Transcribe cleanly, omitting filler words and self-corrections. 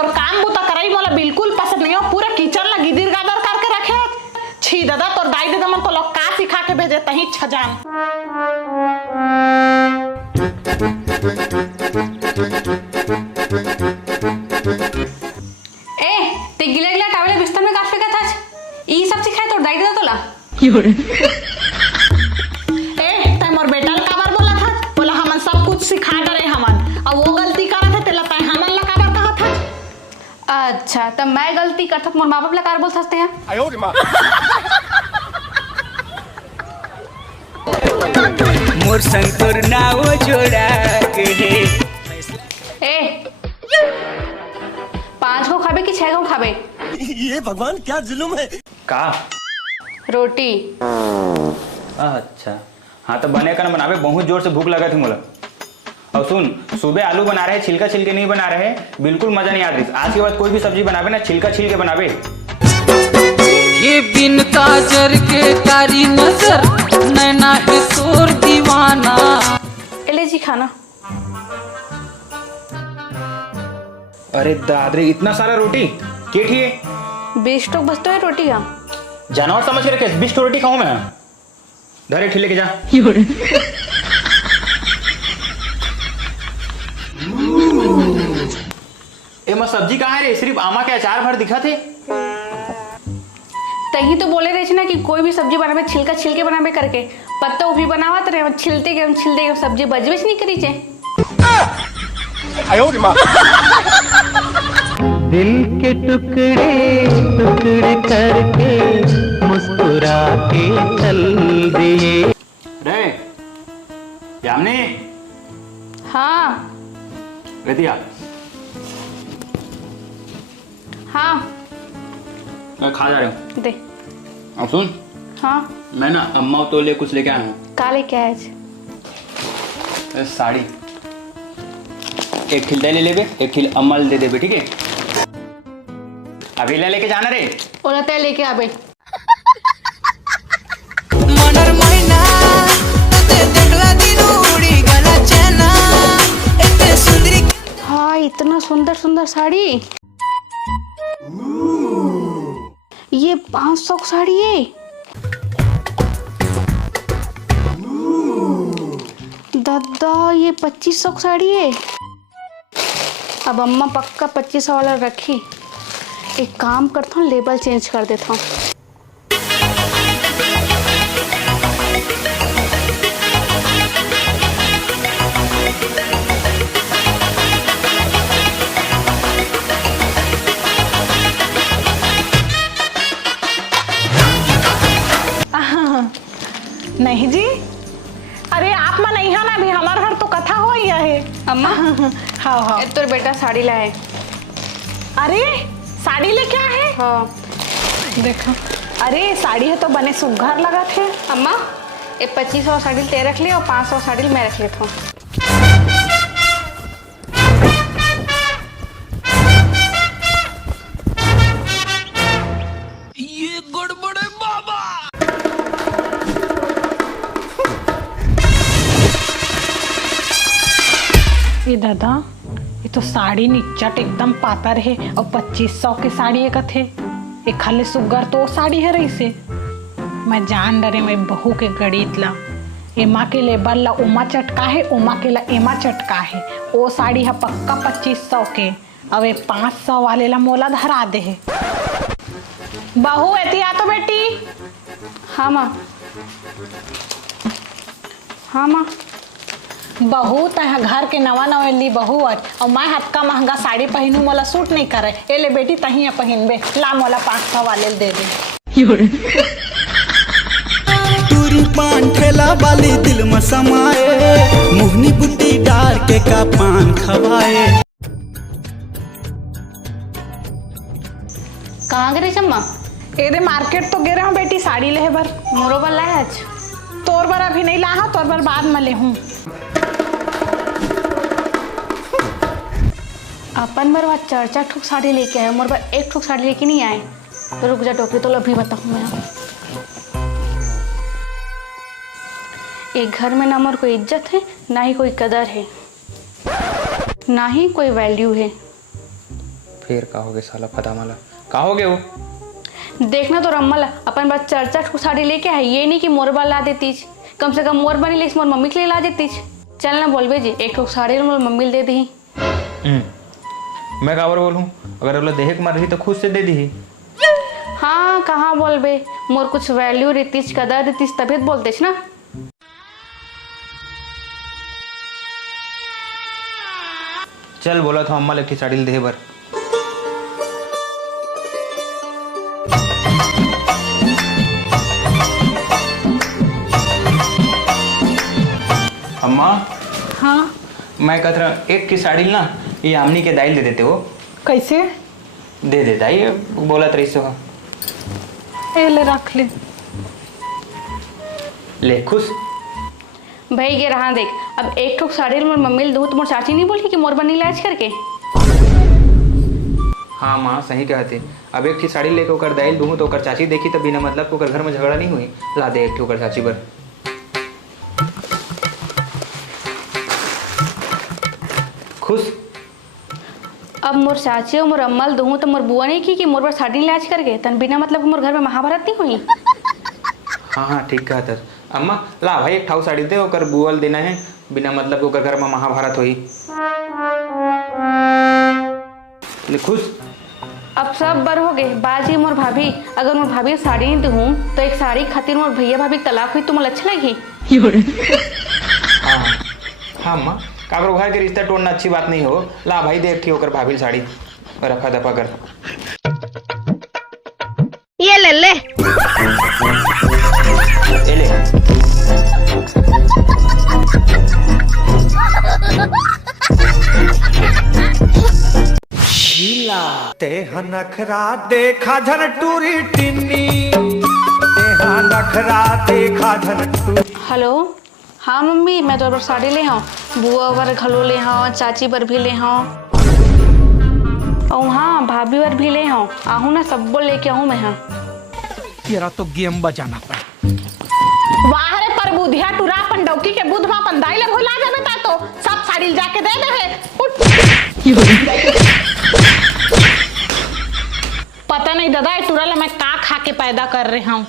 तोर काम बुता करई मोला बिल्कुल पसंद नहीं हो। पूरा किचन ला गिदिर गादर करके रखे। छी दादा तोर दाई दादा मन तो लोग का सिखा के भेजे तही छजान। ए ते गिला गिला टावले बिस्तर में काफे का था। ई सब सिखाए तोर दाई दादा तोला। ए तै मोर बेटा ला काबर बोला था? बोला हमन सब कुछ सिखा डरे हमन। अब वो गलती करा था तेला तै हमन ला काबर कहा था? अच्छा तब मैं गलती करता मोर माँ बाप ला कार बोल सकते हैं। आयो रे माँ। मोर संतोर नाव जोड़ा के ए 5 को खाबे कि 6 को खाबे? ये भगवान क्या जुल्म है। का रोटी। अच्छा हाँ तो बने का ना बनावे। बहुत जोर से भूख लगा थी मोला। और सुन सुबह आलू बना रहे छिलका छिलके नहीं बना रहे। बिल्कुल मजा नहीं आ रही। आज के बाद कोई भी सब्जी बनावे ना छिलका छिल के बनावे। ये बिन काजर के कारी नजर नैना है तोर दीवाना। ले जी खाना। अरे दादरे इतना सारा रोटी के ठीक है? 20 टोक बस तो है रोटी का। जानवर समझ के रखे 20 रोटी खाऊं मैं। धरे ठिले के जा। ए मैं सब्जी कहाँ है रे? सिर्फ आमा के अचार भर दिखा थे। तही तो बोले रहे ना कि कोई भी सब्जी बनावे छिलका छिलके बनावे करके। पत्ता भी बनावत रहे छिलते के सब्जी बजबेच नहीं करी छे। आयो रे माँ। दिल के टुकड़े टुकड़े करके मुस्कुरा के चल दिए। रे यामनी हाँ दिया। हाँ मैं खा जा रहा हूँ। दे। अब सुन हाँ मैं ना अम्मा तो ले कुछ लेके आया हूँ। काले क्या है? साड़ी एक खिल ले लेबे एक खिल अम्मा दे देबे ठीक है। अभी ले लेके जाना रे। ओला तय लेके आबे। मनर मैना ते देखला दिन उड़ी गला चना एते सुंदरी। हाँ इतना सुंदर सुंदर साड़ी। ये 500 की साड़ी है। दादा ये 2500 की साड़ी है। अब अम्मा पक्का 2500 वाला रखी। एक काम करता हूँ लेबल चेंज कर देता हूँ। नहीं जी। अरे आप मन नहीं है ना अभी हमारे घर तो कथा हो ही है। अम्मा हाँ हाँ तोर बेटा साड़ी लाए। अरे साड़ी लेके आए हैं। हाँ देखो अरे साड़ी है तो बने सुघर लगा थे। अम्मा ये 2500 साड़ी ते रख ले और 500 साड़ी मैं रख लेता हूँ। ये गड़बड़ है बाबा। ये दादा ये तो साड़ी निचट एकदम पातर है और 2500 की साड़ी एक थे। एक खाली सुगर तो साड़ी है रही से। मैं जान डरे मैं बहू के गणित ला एमा के लेबर ला उमा चटका है उमा के ला एमा चटका है। वो साड़ी है पक्का 2500 के। अब ये 500 वाले ला मोला धरा दे है। बहू ऐती आ तो बेटी। हाँ माँ। हाँ माँ। बहू तह घर के नवा नवेली बहू और मैं हतका महंगा साड़ी पहनू मोला सूट नहीं करे। ए ले बेटी तही पहनबे ला मोला 500 वाले दे दे। टूरी पान ठेला वाली दिल में समाए मोहनी बुट्टी डार के का पान खवाए। कहाँ गए चम्मा? ए दे मार्केट तो गे रहा हूँ बेटी साड़ी ले बर। मोरो बल लाए आज। तोर बर अभी नहीं ला तोर बर बाद में ले हूँ। अपन बार वहाँ 4-4 ठुक साड़ी लेके आए। मोर बार 1 ठुक साड़ी लेके नहीं आए। तो रुक जा टोकरी तो अभी बताऊँ मैं। एक घर में ना मोर कोई इज्जत है ना ही कोई कदर है ना ही कोई वैल्यू है। फिर का हो गया साला फदा माला का हो गया वो? देखना तो रम्मल अपन बस चर्चा को साड़ी लेके है, ये नहीं कि मोरबा ला देती, कम से कम मोर बनी ले मोर मम्मी के लिए ला देती। चल ना बोलबे जी एक ठो साड़ी मोर मम्मी ले दे दी। मैं काबर बोलूँ, अगर बोला देहे के मार रही तो खुद से दे दी। हाँ कहाँ बोलबे, मोर कुछ वैल्यू रहती कदर रहती तभी तो बोलते ना। चल बोला था अम्मा लगी साड़ी दे बर। अम्मा हाँ मैं कहता रहा एक की साड़ी ना ये आमनी के दाइल दे देते हो। कैसे? दे देता ये बोला 300 का। ए ले रख ले। ले खुश। भाई ये रहा देख, अब एक ठो साड़ी मोर मम्मी ले दूँ तो मोर चाची नहीं बोली कि मोर बनी लाज करके। हाँ माँ सही कहते, अब एक की साड़ी लेके ओकर दाइल दूँ तो ओकर चाची देखी तो बिना मतलब ओकर घर में झगड़ा नहीं हुई, ला दे एक ओकर चाची बर। खुश। अब मोर चाची और मोर अम्मा दूँ तो मोर बुआ नहीं की कि मोर पर साड़ी लाज करके तन बिना मतलब मोर घर में महाभारत नहीं हुई। हाँ हाँ ठीक कहता अम्मा, ला भाई एक ठाऊ साड़ी दे ओकर बुअल देना है, बिना मतलब ओकर घर में महाभारत हुई। ले खुश। अब सब बर हो गए बाजी मोर भाभी, अगर मोर भाभी साड़ी नहीं दूँ तो एक साड़ी खातिर मोर भैया भाभी तलाक हुई तो मोला अच्छा लगी। हाँ हाँ अम्मा, काबर घर के रिश्ता तोड़ना अच्छी बात नहीं हो। ला भाई देख ठीक होकर भाभी साड़ी रफा दफा कर। ये ले ले। ए ले। तेहा नखरा देखा झन टूरी टिन्नी, तेहा नखरा देखा झन टूरी। हेलो हाँ मम्मी, मैं तो साड़ी ले हाँ, बुआ बर घलो ले हाँ, चाची बर भी ले हाँ, और हाँ भाभी बर भी ले हाँ। आहू ना सब बोल लेके आऊँ मैं। हाँ तेरा तो गेम बजाना पड़ा। वाह रे पर बुधिया टुरा अपन डौकी के बुध में पंदाई ले भुला देबे ता तो सब साड़ी जाके दे देबे। पता नहीं दादा टुरा ला मैं का खा के पैदा कर रही हूँ।